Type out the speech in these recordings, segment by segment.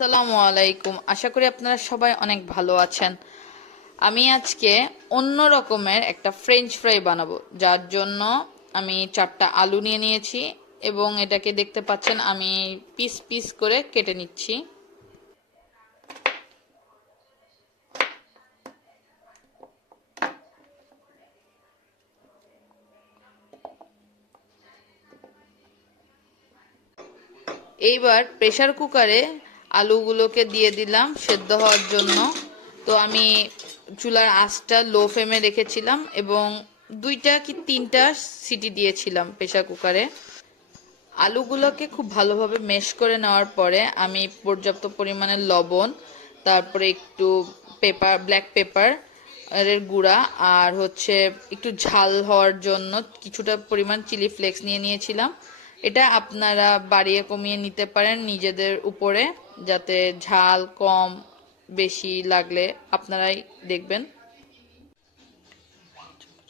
আসসালামু আলাইকুম। আশা করি আপনারা সবাই অনেক ভালো আছেন। আমি আজকে অন্য রকমের একটা ফ্রেঞ্চ ফ্রাই বানাবো, যার জন্য আমি 4টা আলু নিয়ে নিয়েছি এবং এটাকে দেখতে পাচ্ছেন আমি পিস পিস করে কেটে নিচ্ছি। এইবার প্রেসার কুকারে আলুগুলোকে দিয়ে দিলাম সেদ্ধ হওয়ার জন্য। তো আমি চুলার আঁচটা লো ফ্লেমে রেখেছিলাম এবং 2টা কি 3টা সিটি দিয়েছিলাম প্রেসার কুকারে। আলুগুলোকে খুব ভালোভাবে ম্যাশ করে নেওয়ার পরে আমি পর্যাপ্ত পরিমাণে লবণ, তারপরে একটু ব্ল্যাক পেপার এর গুঁড়া, আর হচ্ছে একটু ঝাল হওয়ার জন্য কিছুটা পরিমাণ চিলি ফ্লেক্স নিয়ে নিয়েছিলাম। এটা আপনারা বাড়িয়ে কমিয়ে নিতে পারেন নিজেদের উপরে, যাতে ঝাল কম বেশি লাগলে আপনারাই দেখবেন।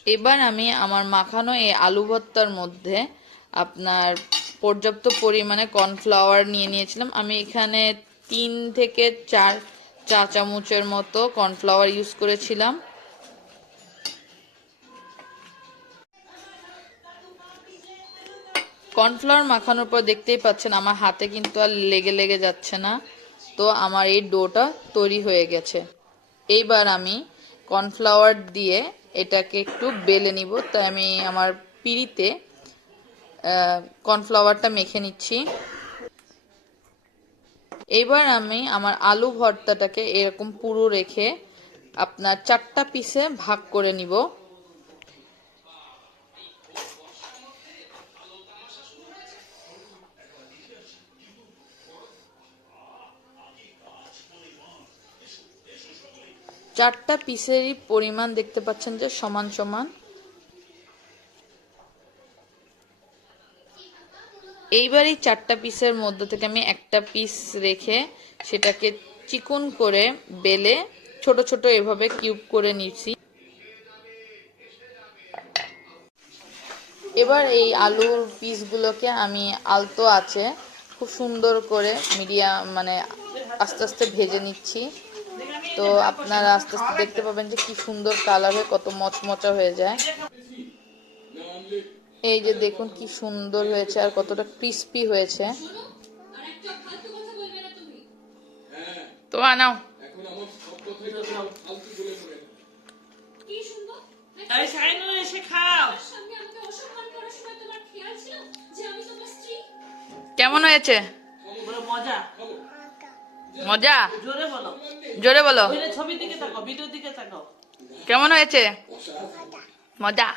এবার আমি আমার মাখানো এই আলু ভর্তার মধ্যে আপনার পর্যাপ্ত পরিমাণে কর্নফ্লাওয়ার নিয়ে নিয়েছিলাম। আমি এখানে 3 থেকে 4 চা চামচের মতো কর্নফ্লাওয়ার ইউজ করেছিলাম। কর্নফ্লাওয়ার মাখানোর পর দেখতেই পাচ্ছেন আমার হাতে কিন্তু আর লেগে লেগে যাচ্ছে না। তো আমার এই ডোটা তৈরি হয়ে গেছে। এইবার আমি কর্নফ্লাওয়ার দিয়ে এটাকে একটু বেলে নিব। তাই আমি আমার পিঁড়িতে কর্নফ্লাওয়ারটা মেখে নিচ্ছি। এবার আমি আমার আলু ভর্তাটাকে এরকম পুরো রেখে আপনার 4টা পিসে ভাগ করে নিব। চারটা পিসেরই পরিমাণ দেখতে পাচ্ছেন যে সমান সমান। এইবার এই 4টা পিসের মধ্যে থেকে আমি একটা পিস রেখে সেটাকে চিকন করে বেলে ছোট ছোট এভাবে কিউব করে নিচ্ছি। এবার এই আলুর পিসগুলোকে আমি আলতো আছে খুব সুন্দর করে মিডিয়াম মানে আস্তে আস্তে ভেজে নিচ্ছি। তো আপনারা আস্তে আস্তে দেখতে পাবেন যে কি সুন্দর কালার হয়ে কত মচমচা হয়ে যায়। এই যে দেখুন কি সুন্দর হয়েছে আর কতটা ক্রিস্পি হয়েছে। তো আনাও কেমন হয়েছে? মজা মজা জোরে বলো। কেমন হয়েছে? মজা।